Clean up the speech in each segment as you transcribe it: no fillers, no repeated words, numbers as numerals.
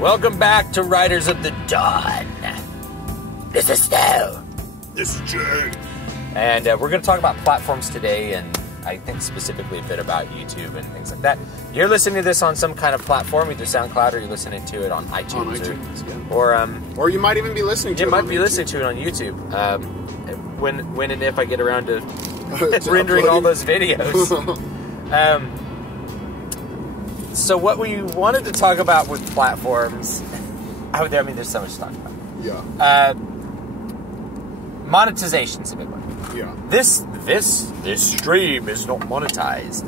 Welcome back to Riders of the Dawn. This is Stu. This is Jay. And we're going to talk about platforms today, and I think specifically a bit about YouTube and things like that. You're listening to this on some kind of platform, either SoundCloud, or you're listening to it on iTunes. On iTunes, yeah. Or you might even be listening to it. You might be listening to it on YouTube. When and if I get around to rendering all those videos. So what we wanted to talk about with platforms, I mean, there's so much to talk about. Yeah. Monetization's a big one. Yeah. This stream is not monetized.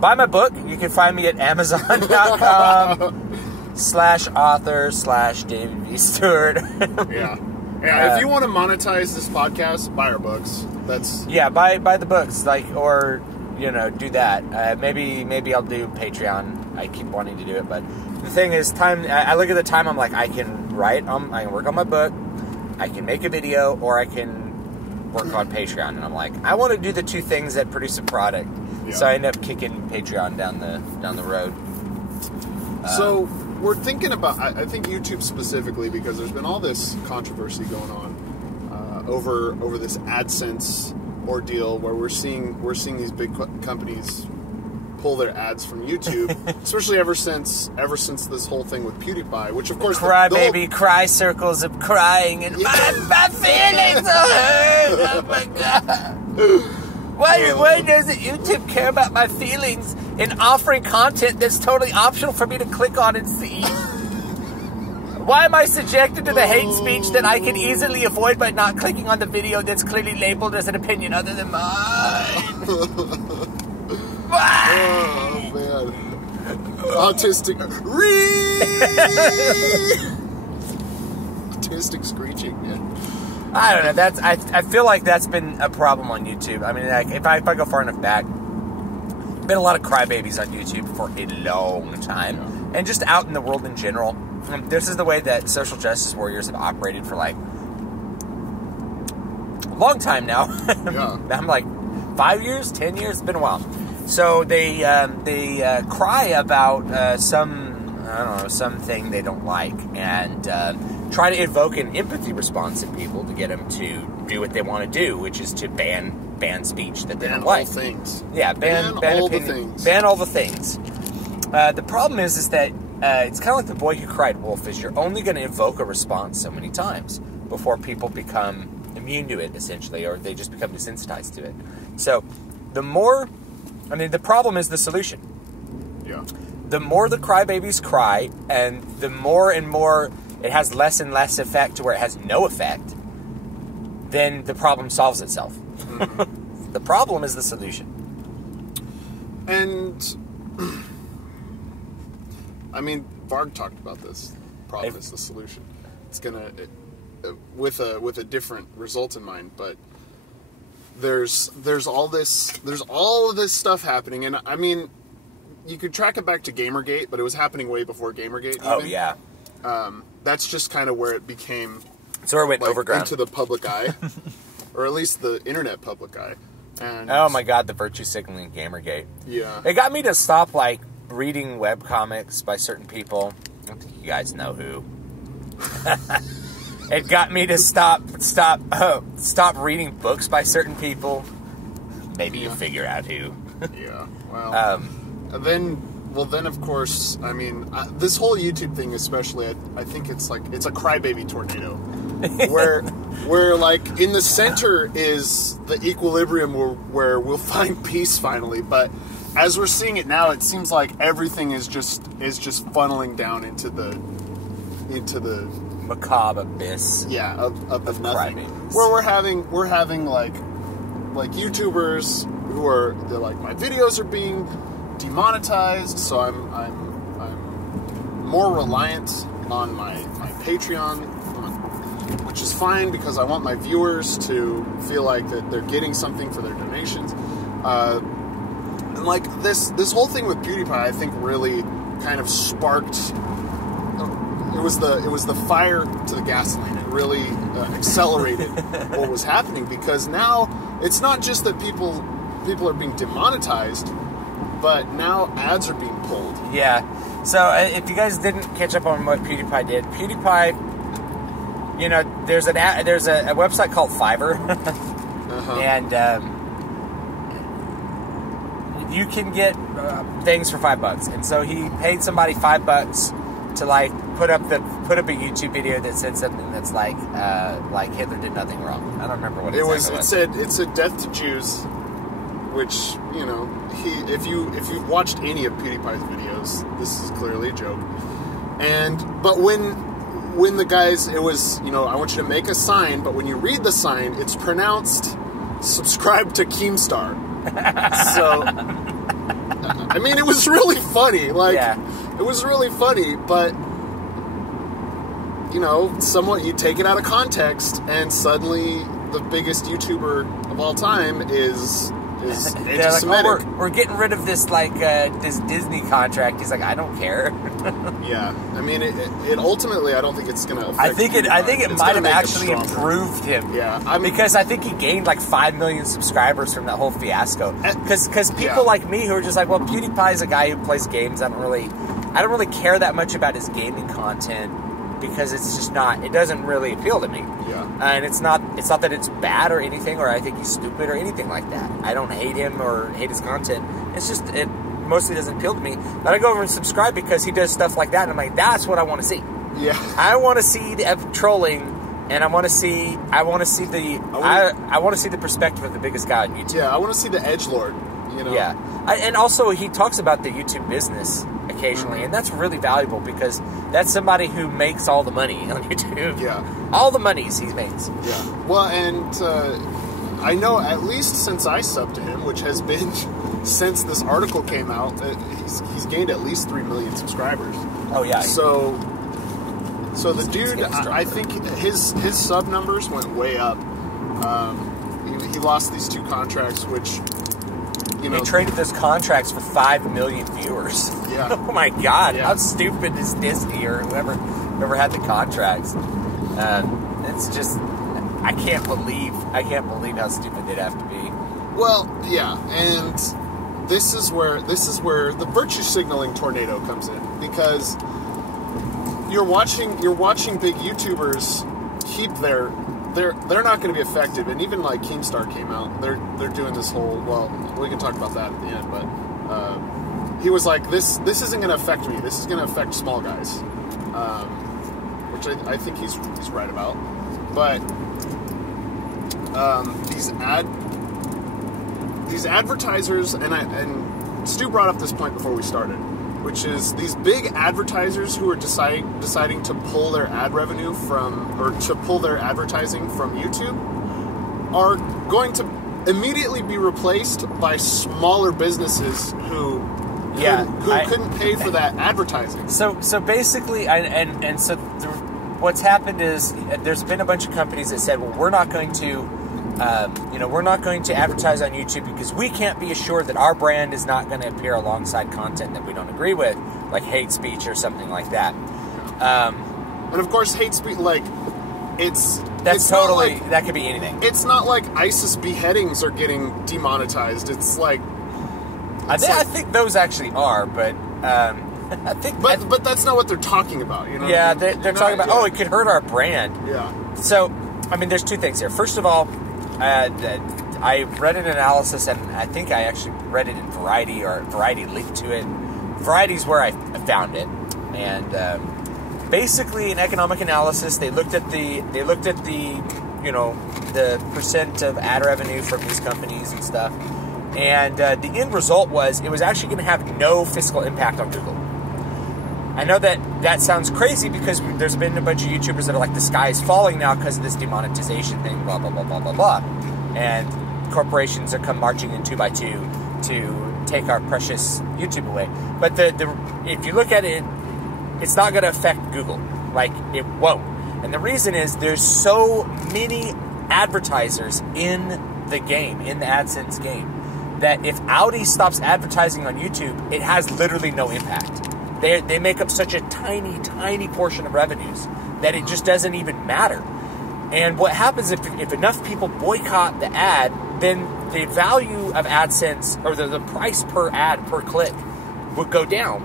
Buy my book. You can find me at Amazon.com/author/David V. Stewart. Yeah. Yeah, if you want to monetize this podcast, buy our books. Buy the books, do that. Maybe I'll do Patreon. I keep wanting to do it, but the thing is, I look at the time. I'm like, I can work on my book, I can make a video, or I can work on Patreon. And I'm like, I want to do the two things that produce a product. Yeah. So I end up kicking Patreon down the road. So we're thinking about, I think YouTube specifically, because there's been all this controversy going on over this AdSense ordeal, where we're seeing these big companies pull their ads from YouTube, especially ever since this whole thing with PewDiePie, which of course cry circles of crying, and my feelings are hurt. Oh my god! Why doesn't YouTube care about my feelings in offering content that's totally optional for me to click on and see? Why am I subjected to the hate speech that I can easily avoid by not clicking on the video that's clearly labeled as an opinion other than mine? Oh, man. Autistic screeching, man. I don't know. I feel like that's been a problem on YouTube. I mean, if I go far enough back, been a lot of crybabies on YouTube for a long time, and just out in the world in general. This is the way that social justice warriors have operated for like a long time now. Yeah. I'm like 5 years, 10 years. It's been a while. So they cry about something they don't like, and try to evoke an empathy response in people to get them to do what they want to do, which is to ban speech that they don't like. Ban all things. Yeah, ban all the things. Ban all the things. The problem is that it's kind of like the boy who cried wolf. Is you're only going to evoke a response so many times before people become immune to it, essentially, or they just become desensitized to it. So the problem is the solution. Yeah. The more the crybabies cry, and the more and more it has less and less effect to where it has no effect, then the problem solves itself. Mm-hmm. The problem is the solution. And I mean, Varg talked about this. Problem is the solution. It's gonna with a different result in mind, but there's all this stuff happening, and I mean, you could track it back to Gamergate, but it was happening way before Gamergate. Even. Oh yeah. That's just kind of where it became. So it went overground into the public eye, or at least the internet public eye. And oh my god, the virtue signaling Gamergate. Yeah. It got me to stop reading webcomics by certain people. I don't think you guys know who. It got me to stop reading books by certain people. Maybe you figure out who. Yeah. Well. Then of course, I mean, this whole YouTube thing, especially, I think it's a crybaby tornado, where in the center is the equilibrium where we'll find peace finally, but as we're seeing it now, it seems like everything is just funneling down into the macabre abyss. Yeah, of nothing. Crybabies. Where we're having like YouTubers who are my videos are being demonetized, so I'm more reliant on my Patreon, which is fine because I want my viewers to feel like that they're getting something for their donations. And this whole thing with PewDiePie, I think, really kind of sparked. It was the fire to the gasoline. It really accelerated what was happening, because now it's not just that people are being demonetized, but now ads are being pulled. Yeah. So if you guys didn't catch up on what PewDiePie did, PewDiePie, you know, there's a website called Fiverr, and you can get things for $5. And so he paid somebody $5 to like put up a YouTube video that said something that's like Hitler did nothing wrong. I don't remember what it was. It said death to Jews, which, you know, if you've watched any of PewDiePie's videos, this is clearly a joke. But when the guys, it was, you know, I want you to make a sign, but when you read the sign, it's pronounced subscribe to Keemstar. So, I mean, it was really funny. It was really funny, but, you know, somewhat you take it out of context, and suddenly the biggest YouTuber of all time is anti-Semitic. Like, oh, we're getting rid of this this Disney contract. He's like, I don't care. Yeah, I mean, it ultimately, I don't think it's going to affect. I think it might have actually improved him. Yeah, because I think he gained like 5 million subscribers from that whole fiasco. Because people like me who are just like, well, PewDiePie's a guy who plays games. I don't really care that much about his gaming content, because it's just not. It doesn't really appeal to me. Yeah. And it's not that it's bad or anything, or I think he's stupid or anything like that. I don't hate him or hate his content. It's just it mostly doesn't appeal to me. But I go over and subscribe because he does stuff like that, and I'm like, that's what I want to see. Yeah. I want to see the trolling, and I want to see the perspective of the biggest guy on YouTube. Yeah, I want to see the edgelord. You know. Yeah. And also he talks about the YouTube business occasionally, and that's really valuable because that's somebody who makes all the money on YouTube. Yeah. All the monies he makes. Yeah. Well, and I know at least since I subbed to him, which has been since this article came out, he's gained at least 3 million subscribers. Oh yeah. So the dude, I think his sub numbers went way up. He lost these 2 contracts, which, you know, they traded those contracts for 5 million viewers. Yeah. Oh my God! Yeah. How stupid is Disney or whoever had the contracts? It's just, I can't believe how stupid they'd have to be. Well, yeah, and this is where the virtue signaling tornado comes in, because you're watching big YouTubers keep they're not going to be effective, and even like Keemstar came out, they're doing this whole, well, we can talk about that at the end, but he was like, this isn't going to affect me, this is going to affect small guys, which I think he's right about. But these advertisers, and Stu brought up this point before we started, which is these big advertisers who are deciding to pull their ad revenue to pull their advertising from YouTube are going to immediately be replaced by smaller businesses who couldn't pay for that advertising. So basically, what's happened is there's been a bunch of companies that said, well, we're not going to advertise on YouTube because we can't be assured that our brand is not going to appear alongside content that we don't agree with, like hate speech or something like that. And of course, hate speech, like, that could be anything. It's not like ISIS beheadings are getting demonetized. It's like, I think those actually are, but but that's not what they're talking about, you know? Yeah, they're talking about, it could hurt our brand. Yeah. So, I mean, there's 2 things here. First of all, I read an analysis, and I think I actually read it in Variety, or Variety linked to it. Variety's where I found it, and basically an economic analysis. They looked at the percent of ad revenue from these companies and stuff, and the end result was it was actually going to have no fiscal impact on Google. I know that sounds crazy because there's been a bunch of YouTubers that are like, the sky is falling now because of this demonetization thing, blah, blah, blah, blah, blah, blah. And corporations are come marching in 2 by 2 to take our precious YouTube away. But if you look at it, it's not going to affect Google. Like, it won't. And the reason is there's so many advertisers in the game, in the AdSense game, that if Audi stops advertising on YouTube, it has literally no impact. They make up such a tiny, tiny portion of revenues that it just doesn't even matter. And what happens if enough people boycott the ad, then the value of AdSense, or the price per ad per click, would go down.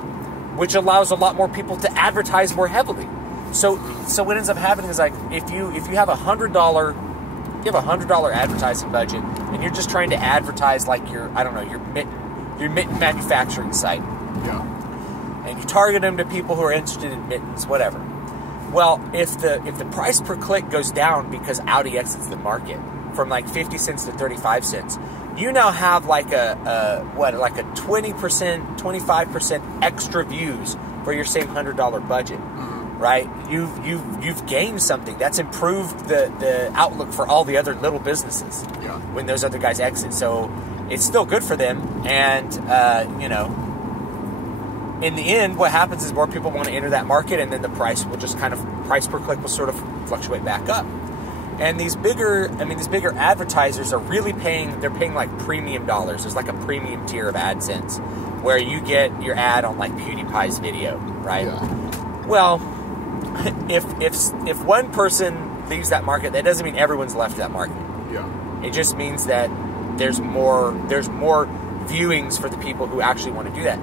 which allows a lot more people to advertise more heavily. So what ends up happening is, like, if you have $100 advertising budget, and you're just trying to advertise like your mitten manufacturing site. Yeah. And you target them to people who are interested in mittens, whatever. Well, if the price per click goes down because Audi exits the market from like 50 cents to 35 cents, you now have like a 20%, 25% extra views for your same $100 budget. Right? You've gained something. That's improved the outlook for all the other little businesses when those other guys exit. So it's still good for them. And, in the end, what happens is more people want to enter that market, and then the price per click will sort of fluctuate back up. And these bigger advertisers are really paying like premium dollars. There's like a premium tier of AdSense where you get your ad on like PewDiePie's video, right? Yeah. Well, if one person leaves that market, that doesn't mean everyone's left that market. Yeah. It just means that there's more viewings for the people who actually want to do that.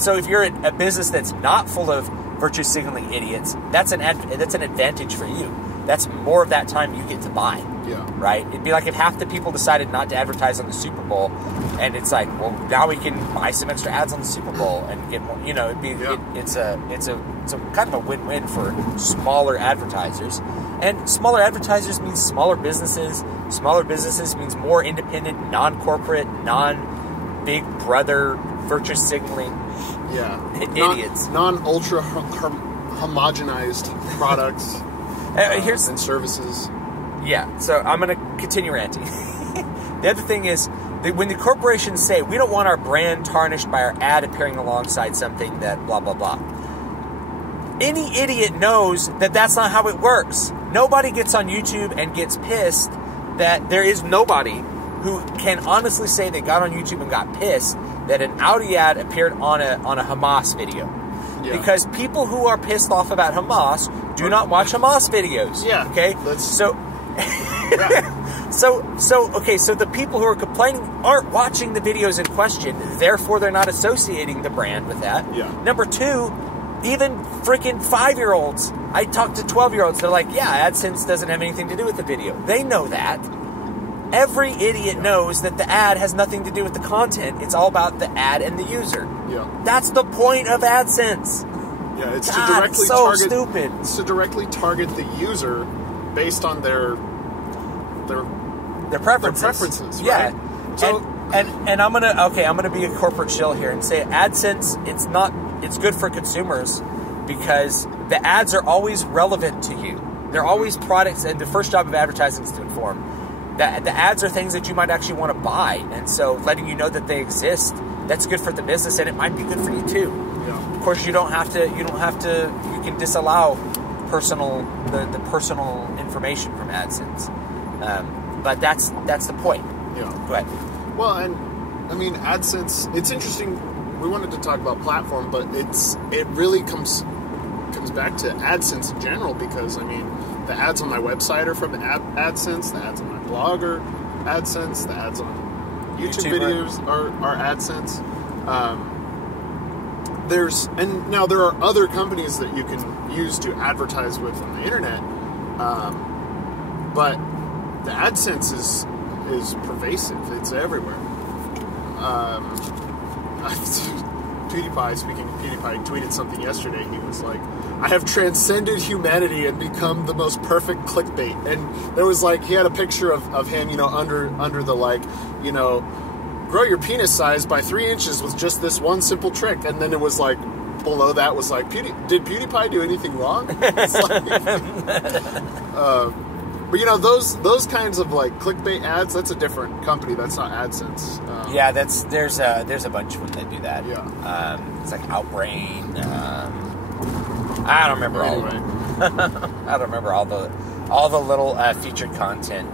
So if you're a business that's not full of virtue signaling idiots, that's an advantage for you. That's more of that time you get to buy. Yeah. Right? It'd be like if half the people decided not to advertise on the Super Bowl, and it's like, well, now we can buy some extra ads on the Super Bowl and get more. It's a kind of a win-win for smaller advertisers. And smaller advertisers means smaller businesses. Smaller businesses means more independent, non-corporate, non-big brother virtue signaling idiots. Non-ultra homogenized products. And services. Yeah, so I'm going to continue ranting. The other thing is, when the corporations say, we don't want our brand tarnished by our ad appearing alongside something that blah, blah, blah. Any idiot knows that that's not how it works. Nobody gets on YouTube and gets pissed that there is nobody who can honestly say they got on YouTube and got pissed that an Audi ad appeared on a Hamas video. Yeah. Because people who are pissed off about Hamas do not watch Hamas videos. Yeah. Okay? So the people who are complaining aren't watching the videos in question, therefore they're not associating the brand with that. Yeah. Number two, even freaking 5-year-olds, I talk to 12-year-olds, they're like, yeah, AdSense doesn't have anything to do with the video. They know that. Every idiot knows that the ad has nothing to do with the content. It's all about the ad and the user. Yeah. That's the point of AdSense. Yeah, it's God, to directly it's so target. Stupid. It's to directly target the user based on their preferences. Yeah. Right? So, and I'm gonna be a corporate shill here and say AdSense. It's good for consumers because the ads are always relevant to you. They're always products, and the first job of advertising is to inform. The ads are things that you might actually want to buy, and so letting you know that they exist, that's good for the business, and it might be good for you too. Yeah. Of course, you can disallow the personal information from AdSense, but that's the point. Yeah. Go ahead. Well, and I mean AdSense. It's interesting. We wanted to talk about platform, but it really comes back to AdSense in general because I mean. The ads on my website are from AdSense. The ads on my blog are AdSense. The ads on YouTube videos are AdSense. Now there are other companies that you can use to advertise with on the internet, but the AdSense is pervasive. It's everywhere. PewDiePie, speaking of PewDiePie, tweeted something yesterday. He was like, I have transcended humanity and become the most perfect clickbait. And there was like, he had a picture of him, under the like, grow your penis size by 3 inches with just this one simple trick. And then it was like, below that was like, did PewDiePie do anything wrong? It's like, but those kinds of like clickbait ads, that's a different company. That's not AdSense. Yeah, there's a bunch of them that do that. Yeah. It's like Outbrain. I don't remember all. I don't remember all the little featured content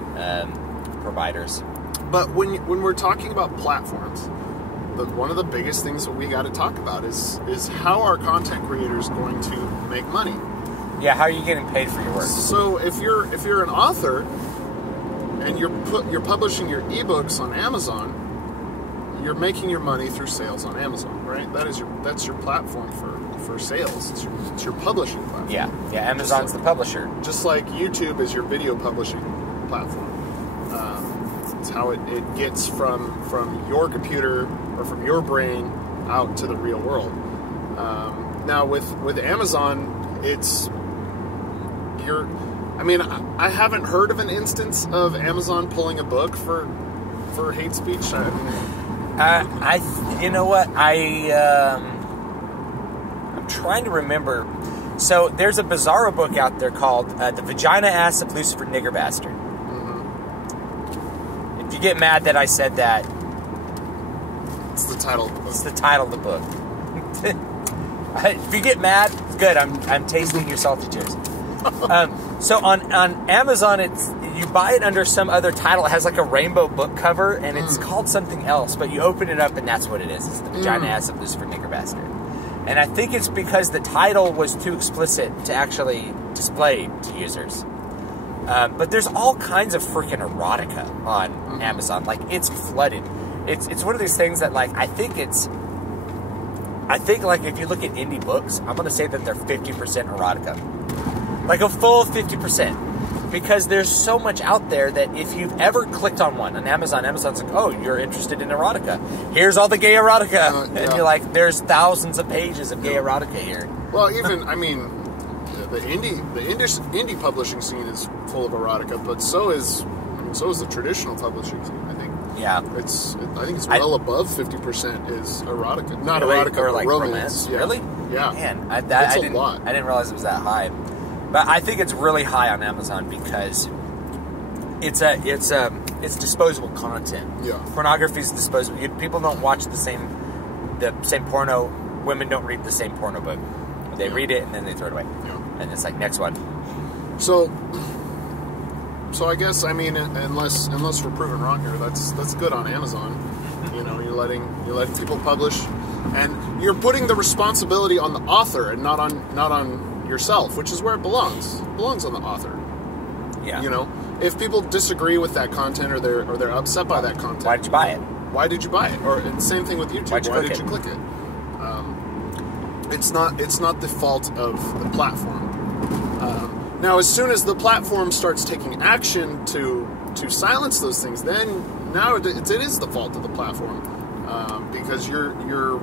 providers. But when we're talking about platforms, one of the biggest things that we got to talk about is how are content creators going to make money? Yeah, how are you getting paid for your work? So if you're an author and you're publishing your ebooks on Amazon, you're making your money through sales on Amazon, right? That's your platform for sales. It's your publishing platform. Yeah. Amazon's the publisher. Just like YouTube is your video publishing platform. It's how it gets from your computer or from your brain out to the real world. Now with Amazon, I haven't heard of an instance of Amazon pulling a book for hate speech. You know what? I'm trying to remember. So there's a Bizarro book out there called The Vagina Ass of Lucifer Nigger Bastard. Mm-hmm. If you get mad that I said that, it's the title of the book. It's the title of the book. If you get mad, it's good. I'm tasting your salty tears. So on Amazon, you buy it under some other title. It has like a rainbow book cover, and it's called something else. But you open it up, and that's what it is. It's The Vagina Ass of Lucifer Nigger Bastard. And I think it's because the title was too explicit to actually display to users. But there's all kinds of freaking erotica on Amazon. Like, it's flooded. It's one of these things that, like, I think like if you look at indie books, I'm going to say that they're 50% erotica. Like a full 50%. Because there's so much out there that if you've ever clicked on one on Amazon, Amazon's like, oh, you're interested in erotica. Here's all the gay erotica. And you're like, there's thousands of pages of gay erotica here. Well, even, the indie publishing scene is full of erotica, but so is the traditional publishing scene, I think. Yeah. I think it's well above 50% is erotica. Not really? erotica, or like romance. Yeah. Really? Yeah. Man, a lot. I didn't realize it was that high. But I think it's really high on Amazon because it's disposable content. Yeah. Pornography is disposable. People don't watch the same porno. Women don't read the same porno book. They read it and then they throw it away. Yeah. And it's like, next one. So I guess, unless we're proven wrong here, that's good on Amazon. You're letting people publish, and you're putting the responsibility on the author and not on yourself, which is where it belongs. It belongs on the author. Yeah. If people disagree with that content or they're upset by that content, why did you buy it? Why did you buy it? Or and same thing with YouTube. Why did you click it? It's not the fault of the platform. Now, as soon as the platform starts taking action to silence those things, then now it is the fault of the platform, because you're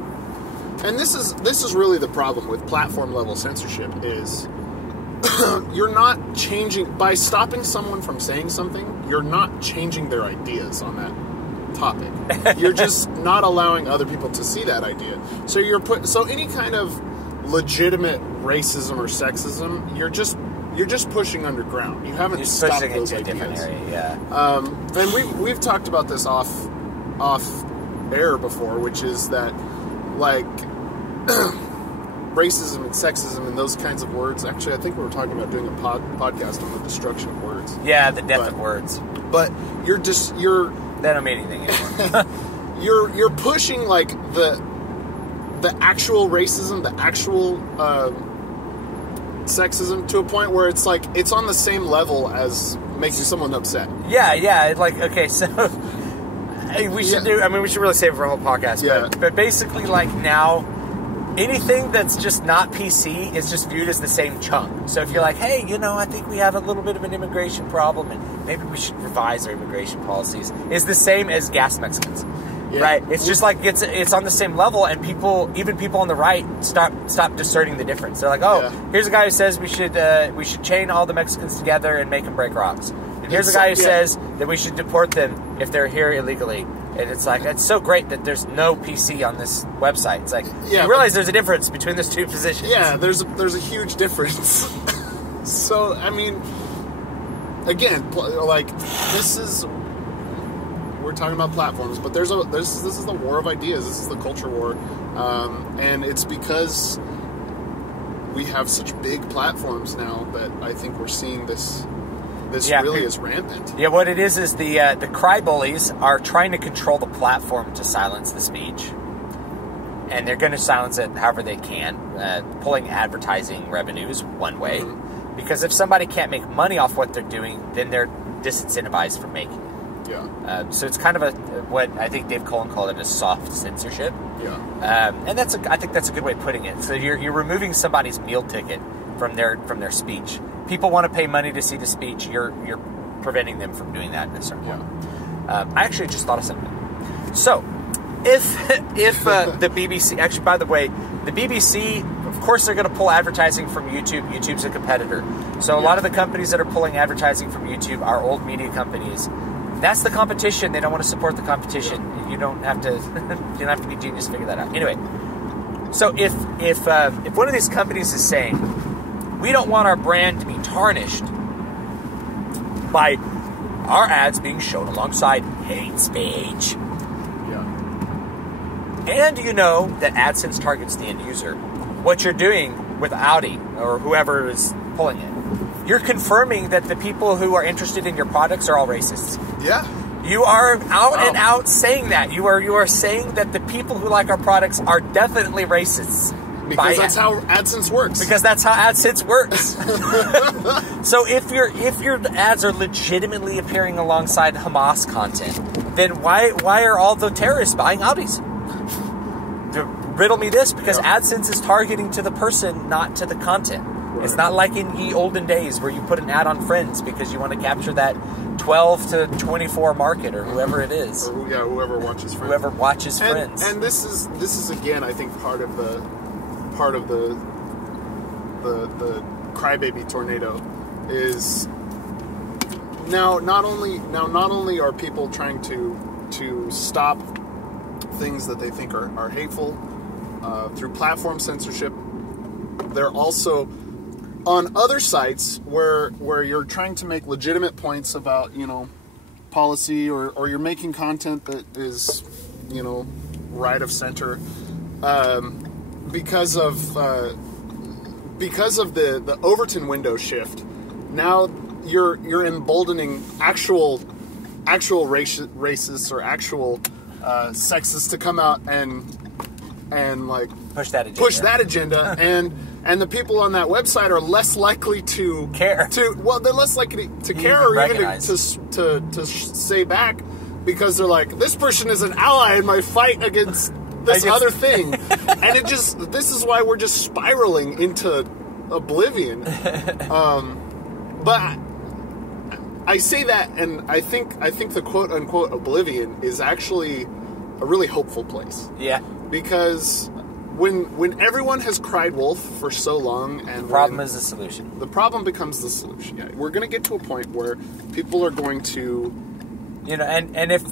and this is really the problem with platform level censorship is you're not changing by stopping someone from saying something. You're not changing their ideas on that topic. You're just not allowing other people to see that idea. So so any kind of legitimate racism or sexism, you're just pushing underground. You haven't stopped those ideas. Different area, yeah. And we've talked about this off air before, which is that like racism and sexism and those kinds of words. Actually, I think we were talking about doing a podcast on the destruction of words. Yeah, the death of words. But you're That don't mean anything anymore. you're pushing like the actual racism, the actual sexism to a point where it's like it's on the same level as making someone upset. Yeah. Like, okay, so we should do. We should really save it for a whole podcast. Yeah. But basically, like now, anything that's just not PC is just viewed as the same chunk. So if you're like, hey, I think we have a little bit of an immigration problem, and maybe we should revise our immigration policies, is the same as gas Mexicans. Yeah. Right? It's just like it's on the same level, and even people on the right stop discerning the difference. They're like, here's a guy who says we should chain all the Mexicans together and make them break rocks. And here's a guy who says that we should deport them if they're here illegally. And it's like, it's so great that there's no PC on this website. It's like, you realize there's a difference between those two positions. Yeah, there's a huge difference. So, again, like, we're talking about platforms, but this is the war of ideas. This is the culture war. And it's because we have such big platforms now that I think we're seeing this really is rampant. Yeah, what it is the cry bullies are trying to control the platform to silence the speech. And they're going to silence it however they can. Pulling advertising revenue is one way. Mm-hmm. Because if somebody can't make money off what they're doing, then they're disincentivized from making it. Yeah. So it's kind of what I think Dave Cullen called it, a soft censorship. Yeah. And I think that's a good way of putting it. So you're removing somebody's meal ticket from their speech. People want to pay money to see the speech. You're preventing them from doing that in a certain way. I actually just thought of something. So, if the BBC, actually, by the way, the BBC, of course, they're going to pull advertising from YouTube. YouTube's a competitor. So a lot of the companies that are pulling advertising from YouTube are old media companies. That's the competition. They don't want to support the competition. You don't have to. You don't have to be genius to figure that out. Anyway, so if one of these companies is saying, we don't want our brand to be tarnished by our ads being shown alongside hate speech. Yeah. And you know that AdSense targets the end user. What you're doing with Audi or whoever is pulling it, you're confirming that the people who are interested in your products are all racists. Yeah. You are out and out saying that. You are saying that the people who like our products are definitely racists. Because that's how AdSense works. Because that's how AdSense works. So if your ads are legitimately appearing alongside Hamas content, then why are all the terrorists buying Audis? Riddle me this, because AdSense is targeting to the person, not to the content. Right. It's not like in ye olden days where you put an ad on Friends because you want to capture that 12 to 24 market or whoever it is. Or, whoever watches Friends. Whoever watches Friends. And this is again, I think, part of the crybaby tornado is now not only are people trying to stop things that they think are hateful through platform censorship, they're also on other sites where you're trying to make legitimate points about, policy or you're making content that is, right of center, because of the Overton window shift. Now you're emboldening actual racists or actual sexists to come out and like push that agenda and the people on that website are less likely to care. They're less likely to care or even to say back, because they're like, this person is an ally in my fight against this other thing. And this is why we're just spiraling into oblivion. But I say that, and I think the quote unquote oblivion is actually a really hopeful place. Yeah. Because when everyone has cried wolf for so long, and the problem is the solution. The problem becomes the solution. Yeah, we're going to get to a point where people are going to, and if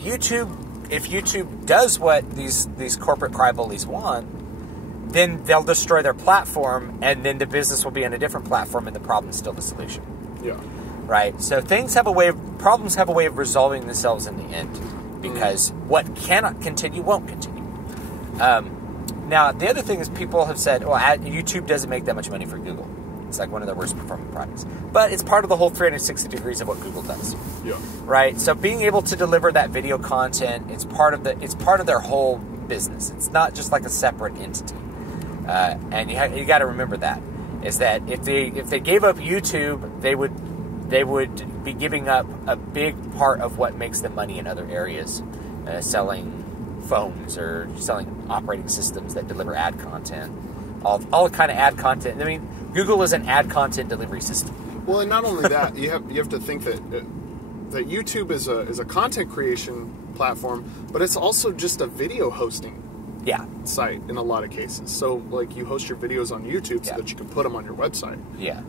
YouTube does what these corporate cry bullies want, then they'll destroy their platform, and then the business will be on a different platform, and the problem's still the solution. Yeah. Right. So problems have a way of resolving themselves in the end, because what cannot continue won't continue. Now, the other thing is, people have said, well, YouTube doesn't make that much money for Google. It's like one of their worst performing products. But it's part of the whole 360 degrees of what Google does. Yeah. Right? So being able to deliver that video content, it's part of their whole business. It's not just like a separate entity. And you got to remember that, is that if they gave up YouTube, they would be giving up a big part of what makes them money in other areas, selling phones or selling operating systems that deliver ad content, all kind of ad content. I mean, Google is an ad content delivery system. Well, and not only that, you have to think that YouTube is a content creation platform, but it's also just a video hosting site in a lot of cases. So, like, you host your videos on YouTube so that you can put them on your website. Yeah.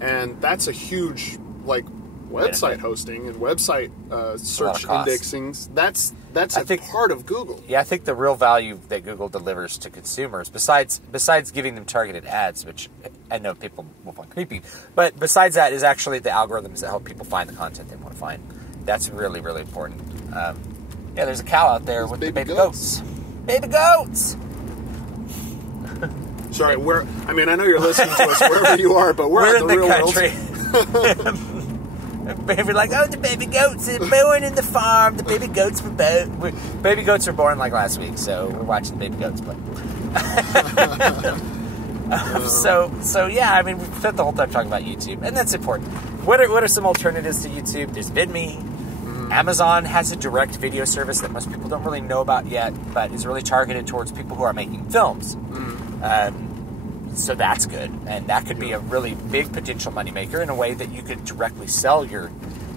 And that's a huge, like, website hosting and website search indexing. That's part of Google. Yeah, I think the real value that Google delivers to consumers, besides giving them targeted ads, which I know people will find creepy, but besides that is actually the algorithms that help people find the content they want to find. That's really, really important. There's a cow out there with the baby goats. Baby goats! Sorry, I know you're listening to us wherever you are, but we're in the real country. We're like, the baby goats are born in the farm. The baby goats were born. Baby goats were born like last week, so we're watching the baby goats play. So yeah, I mean, we've spent the whole time talking about YouTube, and that's important. What are some alternatives to YouTube? There's VidMe. Amazon has a direct video service that most people don't really know about yet, but is really targeted towards people who are making films. So that's good, and that could be a really big potential moneymaker in a way that you could directly sell your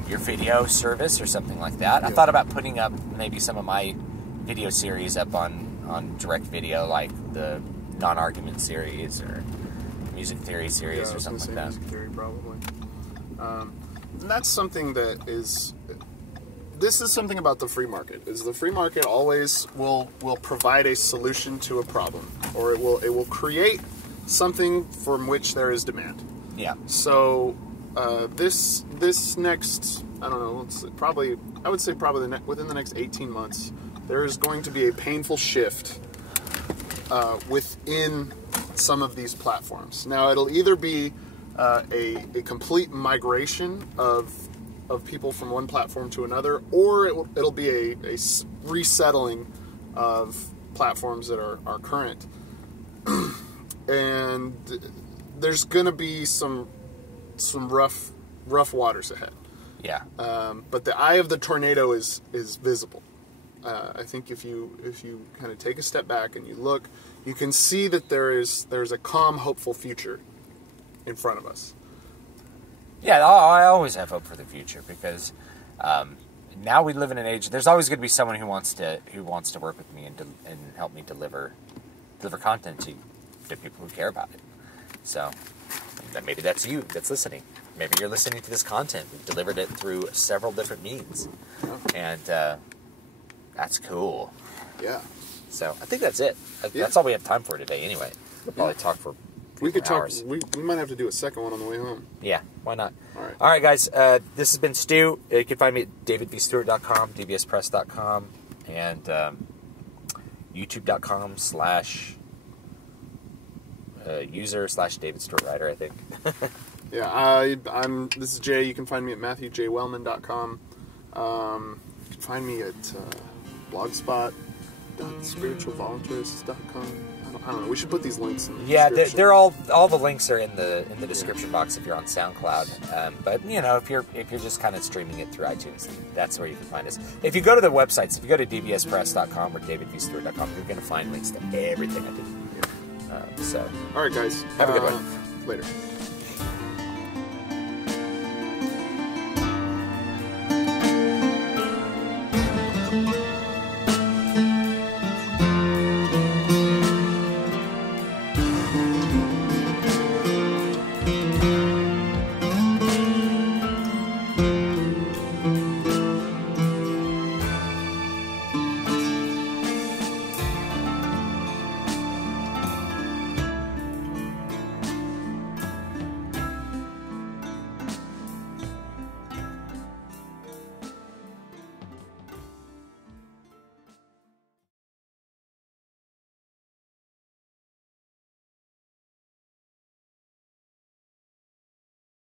video service or something like that. I thought about putting up maybe some of my video series up on direct video, like the non-argument series or music theory series or something like that. Music theory, probably. And that's something that is... This is something about the free market. Is the free market always will provide a solution to a problem, or it will create something from which there is demand. Yeah. So this next, I don't know, I would say probably within the next 18 months, there is going to be a painful shift within some of these platforms. Now, it'll either be a complete migration of people from one platform to another, or it'll be a resettling of platforms that are current. And there's going to be some rough waters ahead. Yeah. But the eye of the tornado is visible. I think if you kind of take a step back and you look, you can see that there's a calm, hopeful future in front of us. Yeah, I always have hope for the future because now we live in an age. There's always going to be someone who wants to work with me and help me deliver content to people who care about it. So maybe that's you that's listening. Maybe you're listening to this content. We've delivered it through several different means, and that's cool. Yeah. So I think that's it. That's all we have time for today. Anyway, we'll probably talk for. We could talk. Hours. We might have to do a second one on the way home. Yeah, why not? All right, guys. This has been Stu. You can find me at davidvstewart.com, dbspress.com, and youtube.com/user/David Stewart Writer, I think. Yeah, this is Jay. You can find me at matthewjwellman.com. You can find me at blogspot.spiritualvolunteers.com. I don't know. We should put these links in the description. They're all the links are in the description box if you're on SoundCloud. But if you're just kind of streaming it through iTunes, that's where you can find us. If you go to the websites, if you go to dbspress.com or davidvstewart.com, you're going to find links to everything I do. Yeah. So all right, guys. Have a good one. Later.